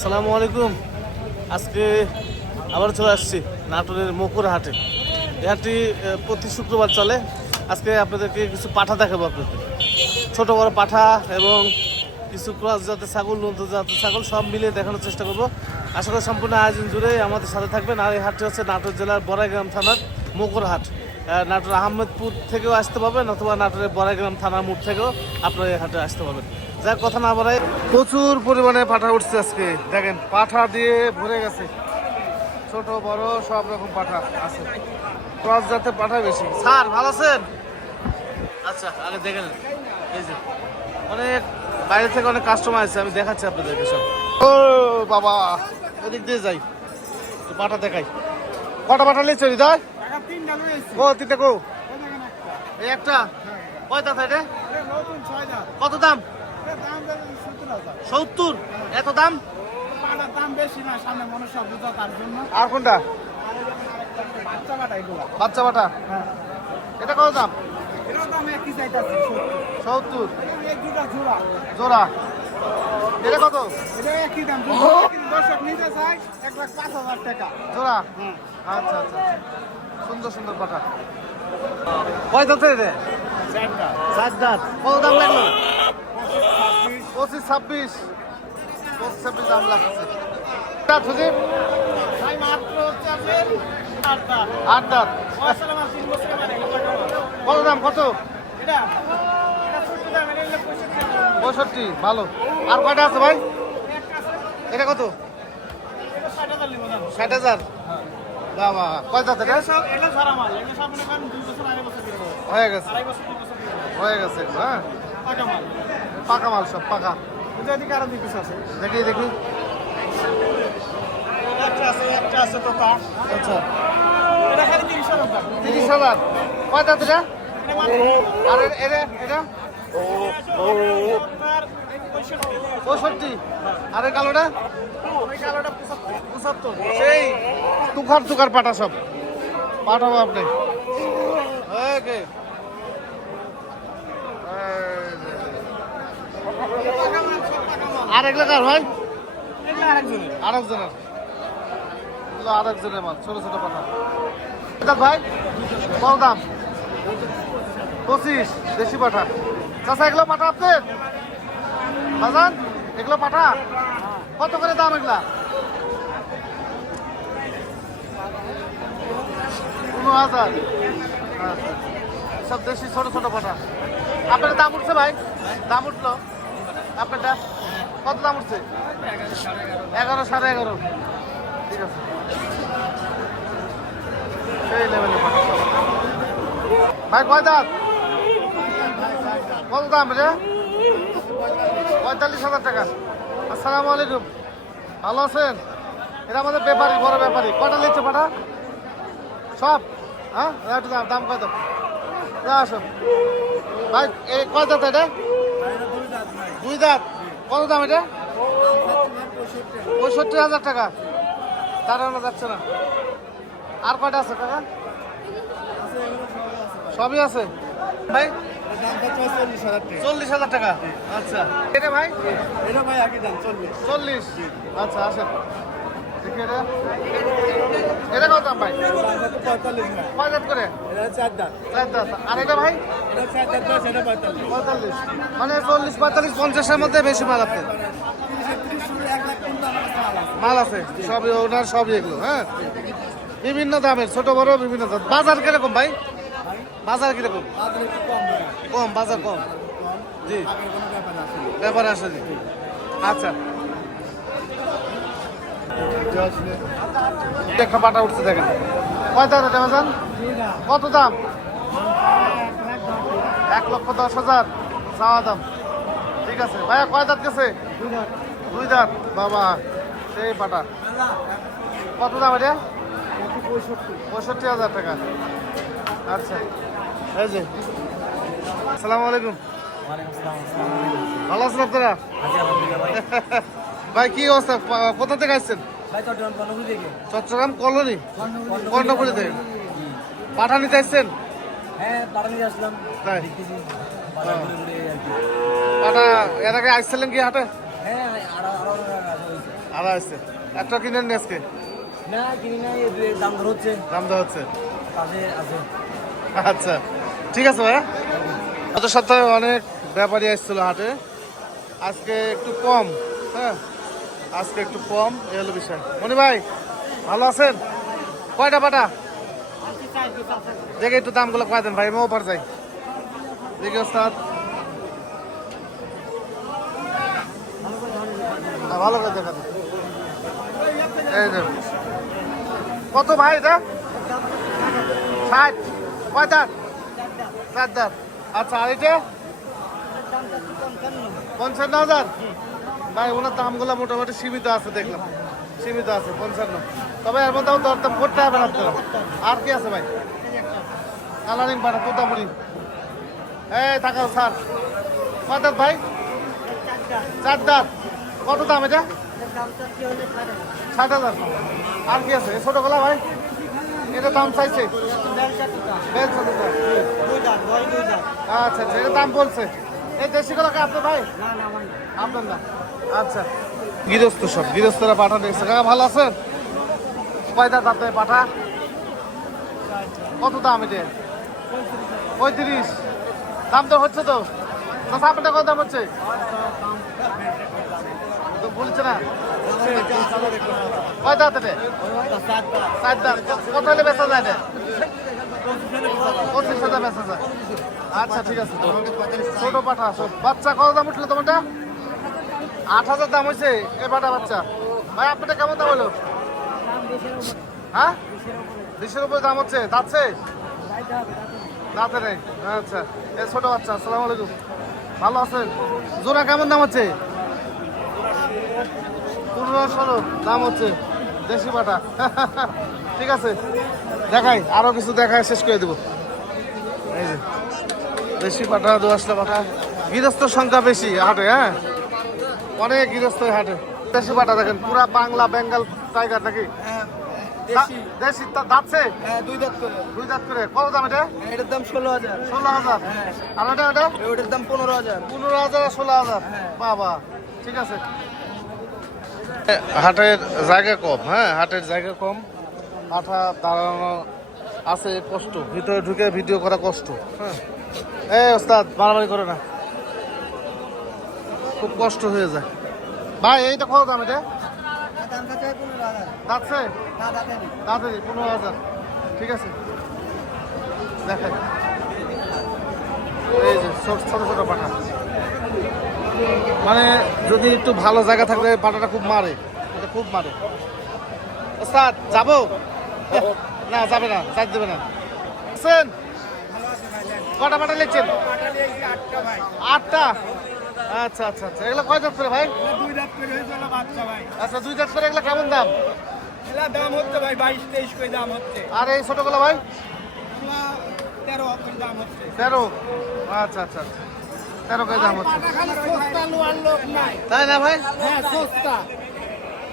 আসসালামু আলাইকুম। আজকে আবার চলে আসছি নাটোরের মকুর হাটে। এই হাটটি প্রতি শুক্রবার চলে। আজকে আপনাদেরকে কিছু পাঠা দেখাবো, আপনাদের ছোট বড় পাঠা এবং কিছু ক্রস জাতের ছাগল, নতুন জাতের ছাগল সব মিলিয়ে দেখানোর চেষ্টা করব। আশা করি সম্পূর্ণ আয়োজন জুড়ে আমাদের সাথে থাকবেন। আর এই হাটটি হচ্ছে নাটোর জেলার বড়াইগ্রাম থানার মকুর হাট। নাটোর আহমেদপুর থেকেও আসতে পারবেন, অথবা নাটোরের বড়াইগ্রাম থানার মোড় থেকেও আপনারা এই হাটে আসতে পারবেন। যার কথা না বাড়াই, প্রচুর পরিমাণে পাঠা উঠছে আজকে। দেখেন পাঠা দিয়ে ভরে গেছে, ছোট বড় সব রকম পাঠা আছে। ক্রস জাতের পাঠা বেশি। স্যার ভালো আছেন? আচ্ছা, আগে দেখে নেন। এই যে অনেক বাইরে থেকে অনেক কাস্টমার আছে, আমি দেখাচ্ছি আপনাদেরকে সব। ও বাবা, এদিক দিয়ে যাই, পাঠা দেখাই। কটা পাঠা নিয়েছে হৃদয়? ও তিনটা কো, এই একটা কয় দাঁত এটা? কত দাম? 70। এত দাম? আর কোনটা? বাচ্চা বাটা। এটা কত দাম? 70 জোড়া। এটা কত? জোড়া। আচ্ছা আচ্ছা, সুন্দর সুন্দর পাঠা। কয় দাঁত রে? 4 দাঁত। কত দাম লাগলো? 25-26 দাম লাগছে। দাঁত হুজি? 8 দাঁত। কত দাম? কত? 65। ভালো। আর কয়টা আছে ভাই? এটা কত? 60,000। বাবা, কয় দাঁত এটা? হয়ে গেছে, হয়ে গেছে। হ্যাঁ, পাকা মাল, সব পাকা। দেখি দেখি। আচ্ছা, 30,000। কয় দাঁত এটা? আর এটা? 65। আর এই কালোটা? 75। সেই তুকার পাটা সব পাঠাবো আপনি। আর এগুলো কার ভাই? আরেকজনের। আরেকজনের মাল, ছোট ছোট পাঠা। ভাই কত দাম? 25। দেশি পাঠা। চাচা এগুলো পাঠা আপনার বাজান? এগুলো পাঠা কত করে দাম এগুলা? 15,000। আচ্ছা, সব দেশি ছোট ছোট পাঠা। আপনার দাম উঠছে ভাই? দাম উঠলো আপনারটা? কত দাম উঠছে? 11, 11.5। ঠিক আছে, সেই লেভেলে পাঠা ভাই। কয় দাঁত? কত দাম রে? 45,000 টাকা। আসসালামু আলাইকুম, ভালো আছেন? এটা আমাদের ব্যাপারী, বড় ব্যাপারী। কয়টা নিচ্ছে পাঠা? সব? হ্যাঁ, একটু দাম কয় দাম? আসো ভাই, এই কয় দাঁত এটা? 2 দাঁত। কত দাম এটা? 65,000 টাকা। দাঁড়ানো যাচ্ছে না। আর কয়টা আছে কাকা? সবই আছে ভাই। 40,000 টাকা। আচ্ছা, এটা ভাই? এটা ভাই আগে দাম 40। আচ্ছা, আসেন দেখি। এটা কত দাম ভাই? 45। কয় দাঁত করে? 4 দাঁত। আর এটা ভাই? 45। মানে 40, 45, 50-এর মধ্যে বেশি মাল আপনার মাল আছে। সবই ওনার, সবই এগুলো। হ্যাঁ, বিভিন্ন দামের, ছোট বড় বিভিন্ন দাম। বাজার কিরকম ভাই? বাজার কিরকম? কম, বাজার কম। জি, ব্যাপার আসে জি। আচ্ছা, একটা পাটা উঠছে দেখেন। কয় দাম এটা বাজান? কত দাম? 1,10,000 চাওয়া দাম। ঠিক আছে ভাইয়া, কয় দাঁত গেছে? 2 দাঁত। বাবা, সেই পাটা। কত দাম এটা? 65,000 টাকা। আচ্ছা, এই যে। আসসালামু আলাইকুম, ভালো আছেন আপনারা? ভাই কি অবস্থা? কোথা থেকে আসছেন? চট্টগ্রাম কলোনি, কর্ণপুরি থেকে পাঠা নিতে আসছেন? তাই পাঠা এর আগে আসছিলেন কি হাটে? আড়াইশো। একটা কিনেন নি আজকে? না কিনি না, দাম দর হচ্ছে। দাম দেওয়া হচ্ছে। কাজে আছে। আচ্ছা ঠিক আছে ভাইয়া। গত সপ্তাহে অনেক ব্যাপারী আসছিল হাটে, আজকে একটু কম। হ্যাঁ আজকে একটু কম, এই হলো বিষয়। মনি ভাই ভালো আছেন? কয়টা পাটা দেখে একটু দামগুলো কয় দেন ভাই, আমি ওপার যাই দেখি ওস্তাদ। ভালো করে দেখা দিন। এই যে কত ভাই এটা? 60। কয় দাঁত? 4 দাঁত। আচ্ছা আর এটা 55,000। ভাই ওনার দামগুলো মোটামুটি সীমিত আছে, দেখলাম সীমিত আছে 55। তবে এর মধ্যেও দরদাম করতে হবে না আপনারা। আর কি আছে ভাই? কালারিং পাটা তোতামুড়ি। এই থাকাও স্যার। কয় দাঁত ভাই? 4 দাঁত। কত দাম এটা? 60,000। আর কি আছে ছোট গলা ভাই? এটা দাম চাইছে আচ্ছা আচ্ছা, এটা দাম বলছে। এই দেশি গলা আপনার ভাই? আপনার না। আচ্ছা গৃহস্থ, সব গৃহস্থরা পাঠা দেখছে। কাকা ভালো আছেন? কয় দাঁত আপনার পাঠা? কত দাম এটা? 35। দাম তো হচ্ছে তো। আপনারটা কত দাম হচ্ছে? তো বলছে না। কয় দাঁত এটা? 4 দাঁত। কত হলে বেচা যায় এটা? 25,000 বেচা যায়। আচ্ছা ঠিক আছে। ছোট পাঠা সব। বাচ্চা কত দাম উঠলো তোমারটা? 8,000 দাম হয়েছে এ পাঠা বাচ্চা। ভাই আপনারটা কেমন দাম হলো? হ্যাঁ 20-এর উপরে দাম হচ্ছে। দাঁতছে? দাঁতে নেই। আচ্ছা এ ছোট বাচ্চা। আসসালামু আলাইকুম, ভালো আছেন? জোড়া কেমন দাম হচ্ছে? 15-16 দাম হচ্ছে দেশি পাটা। ঠিক আছে দেখাই, আরো কিছু দেখায় শেষ করে দেবো। এই যে দেশি পাটা, দোয়াশটা পাটা। গৃহস্থর সংখ্যা বেশি হাটে। হ্যাঁ অনেক গৃহস্থ হাটে। দেশি পাটা দেখেন, পুরা বাংলা বেঙ্গল টাইগার নাকি? দেশি দাঁতছে? 2 দাঁত করে। 2 দাঁত করে। কত দাম এটা? এটার দাম 16,000। 16,000। আর ওটা ওটা? ওটার দাম 15,000। 15,000 আর 16,000। বাবা ঠিক আছে। হাটের জায়গা কম। হ্যাঁ হাটের জায়গা কম, পাঠা দাঁড়ানো আছে কষ্ট, ভিতরে ঢুকে ভিডিও করা কষ্ট। হ্যাঁ এই ওস্তাদ মারামারি করে না, খুব কষ্ট হয়ে যায়। ভাই এইটা কত দাম এটা? যাচ্ছে তাড়াতাড়ি 15,000। ঠিক আছে দেখাই। এই যে ছোট ছোট পাঠা, মানে যদি একটু ভালো জায়গা থাকলে পাটাটা খুব মারে, এটা খুব মারে। ওস্তাদ যাবো? না যাবে না, চার দেবে না। আছেন? কটা পাটা লিখছেন? 8টা। আচ্ছা আচ্ছা আচ্ছা, এগুলো কয় দাঁত করে ভাই? 2 দাঁত করে হয়েছে বাচ্চা ভাই। আচ্ছা 2 দাঁত করে। এগুলো কেমন দাম? এলা দাম হচ্ছে ভাই 22-23 করে দাম হচ্ছে। আর এই ছোটগুলো ভাই? 13 করে দাম হচ্ছে। 13। আচ্ছা আচ্ছা আচ্ছা 13 করে দাম হচ্ছে। সস্তা লোয়ার লোক নাই। তাই না ভাই? হ্যাঁ সস্তা।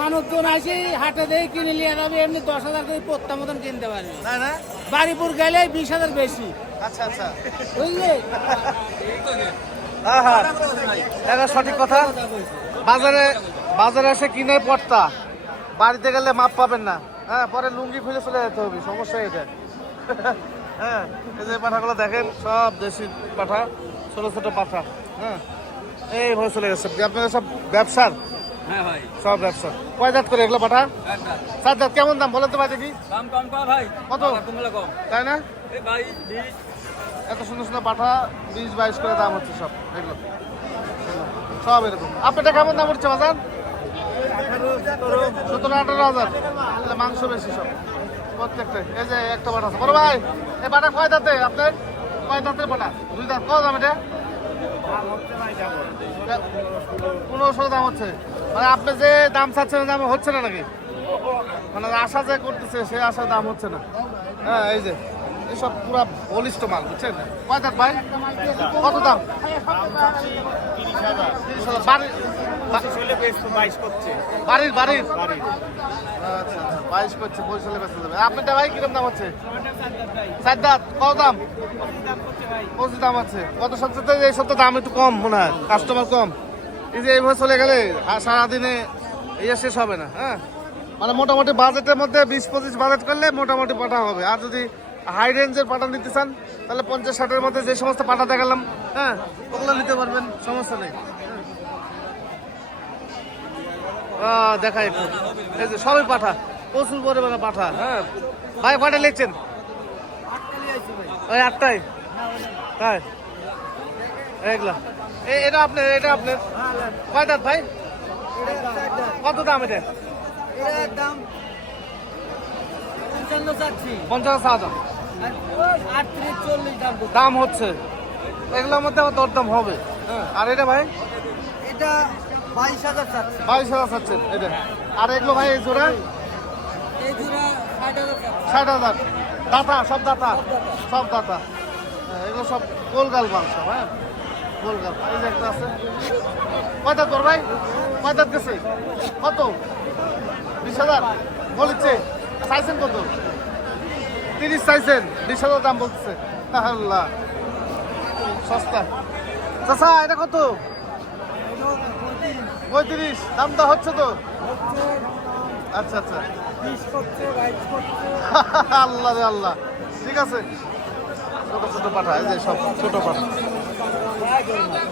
মানুষজন আসে হাটে দিয়ে কিনে নিয়ে যাবে, এমনি 10,000 করে প্রত্যেক মতন কিনতে পারবে। তাই না? বাড়িপুর গেলে 20,000 বেশি। আচ্ছা আচ্ছা বুঝলি? হ্যাঁ হ্যাঁ এটা সঠিক কথা। বাজারে বাজারে এসে কিনে পড়তা, বাড়িতে গেলে মাপ পাবেন না। হ্যাঁ পরে লুঙ্গি খুলে চলে যেতে হবে, সমস্যা এটা। হ্যাঁ এই যে পাঠাগুলো দেখেন, সব দেশি পাঠা, ছোট ছোট পাঠা। হ্যাঁ এইভাবে চলে গেছে। আপনারা সব ব্যবসার? হ্যাঁ ভাই সব ব্যবসা। কয় দাঁত করে এগুলো পাঠা? 4 দাঁত। কেমন দাম বলেন তো ভাই দেখি? দাম কম কম ভাই। কত? কম। তাই না? এই ভাই 20। এত সুন্দর সুন্দর পাঠা 20-22 করে দাম হচ্ছে সব এগুলো, সব এরকম। আপনারটা কেমন দাম হচ্ছে বাজার? 17-18,000। মাংস বেশি সব প্রত্যেকটাই। এই যে একটা পাঠা আছে বড় ভাই, এই পাঠা কয় দাঁতে আপনার? কয় দাঁতের পাঠা? 2 দাঁত। কত দাম এটা? 15-16 দাম হচ্ছে। মানে আপনি যে দাম চাচ্ছেন দাম হচ্ছে না নাকি? মানে আশা যে করতেছে সেই আশার দাম হচ্ছে না। হ্যাঁ এই যে এসব পুরা বলিষ্ঠ মাল, বুঝছেন? কয় দাঁত ভাই? কত দাম? 30,000। বাড়ির বাড়ির আচ্ছা আচ্ছা 22 করছে, বরিশালে বেচতে যাবে। আপনারটা ভাই কিরকম দাম হচ্ছে? 4 দাঁত। কত দাম? 25 দাম আছে। গত সপ্তাহে এই সপ্তাহে দাম একটু কম মনে হয়, কাস্টমার কম। এই যে এইভাবে চলে গেলে সারাদিনে এই শেষ হবে না, হ্যাঁ। মানে মোটামুটি বাজেটের মধ্যে 20-25 বাজেট করলে মোটামুটি পাঠা হবে। আর যদি হাই রেঞ্জের পাঠা নিতে চান তাহলে 50-60-এর মধ্যে যে সমস্ত পাঠা দেখালাম, হ্যাঁ, ওগুলো নিতে পারবেন, সমস্যা নেই। দেখাই একটু, এই যে সবই পাঠা, প্রচুর পরিমাণে পাঠা, হ্যাঁ। ভাই কয়টা লিখছেন? ওই 8টায়, হ্যাঁ। এগুলা এটা আপনার কয় দাঁত ভাই? কত দাম এটা? দাম 55 চাচ্ছি, 50 দাম 38-40 দাম। দাম হচ্ছে, এগুলোর মধ্যে আবার দরদাম হবে, হ্যাঁ। আর এটা ভাই? এটা 22,000 চাচ্ছি। 22,000 চাচ্ছেন এটা। আর এগুলো ভাই এই জোড়া? এই জোড়া 60,000 চাচ্ছি। 60,000 দাতা, সব দাতা, সব দাতা, হ্যাঁ। এগুলো সব গোলগাল মাংস, হ্যাঁ, গোলগাল। এই যে একটা আছে, কয় দাঁত তোর ভাই? কয় দাঁত গেছে? কত? 20,000 বলেছে। চাইছেন কত? 30 চাইছেন, 20,000 দাম বলতেছে। আল্লাহ, সস্তা। চাচা এটা কত? 35 দাম তো হচ্ছে তো। আচ্ছা আচ্ছা, 20 করছে, 22 করছে। আল্লাহ রে আল্লাহ, ঠিক আছে। ছোট ছোট পাঠা, এই যে সব ছোট পাঠা,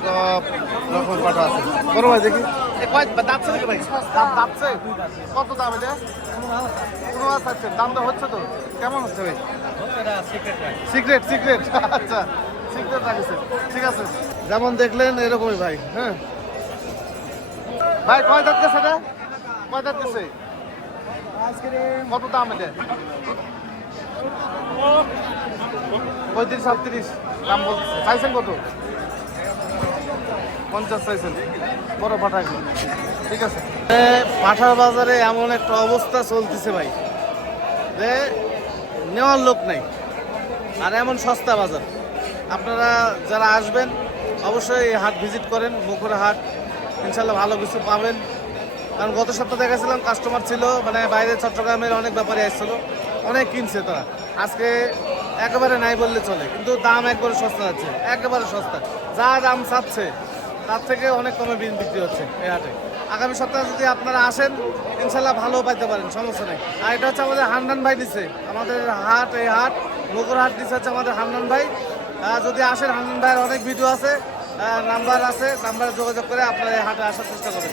সব রকম পাঠা আছে। বড় ভাই দেখি, দাঁতছে নাকি ভাই? দাঁতছে কত দাম এটা? 15 চাচ্ছেন, দাম তো হচ্ছে তো। কেমন হচ্ছে ভাই? সিক্রেট সিক্রেট, আচ্ছা, সিক্রেট রাখছে, ঠিক আছে। যেমন দেখলেন এরকমই ভাই, হ্যাঁ। ভাই কয় দাঁত গেছে এটা? কয় দাঁত গেছে? কত দাম এটা? 35-38 দাম বলতেছে। চাইছেন কত? 50 চাইছেন। বড় পাঠা এগুলো, ঠিক আছে। পাঠার বাজারে এমন একটা অবস্থা চলতেছে ভাই যে নেওয়ার লোক নাই, আর এমন সস্তা বাজার। আপনারা যারা আসবেন অবশ্যই এই হাট ভিজিট করেন, মুকুরা হাট, ইনশাল্লাহ ভালো কিছু পাবেন। কারণ গত সপ্তাহে দেখেছিলাম কাস্টমার ছিল, মানে বাইরে চট্টগ্রামের অনেক ব্যাপারে আসছিল, অনেক কিনছে তারা। আজকে একেবারে নাই বললে চলে, কিন্তু দাম একবারে সস্তা আছে, একেবারে সস্তা। যা দাম চাচ্ছে তার থেকে অনেক কমে বিক্রি হচ্ছে এই হাটে। আগামী সপ্তাহে যদি আপনারা আসেন ইনশাল্লাহ ভালো পাইতে পারেন, সমস্যা নেই। আর এটা হচ্ছে আমাদের হান্নান ভাই দিচ্ছে আমাদের হাট, এই হাট মুকুর হাট দিচ্ছে হচ্ছে আমাদের হান্নান ভাই। যদি আসেন, হান্নান ভাইয়ের অনেক ভিডিও আছে, নাম্বার আছে, নাম্বারে যোগাযোগ করে আপনারা এই হাটে আসার চেষ্টা করবেন।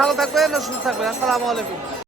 ভালো থাকবেন, সুস্থ থাকবেন। আসসালামু আলাইকুম।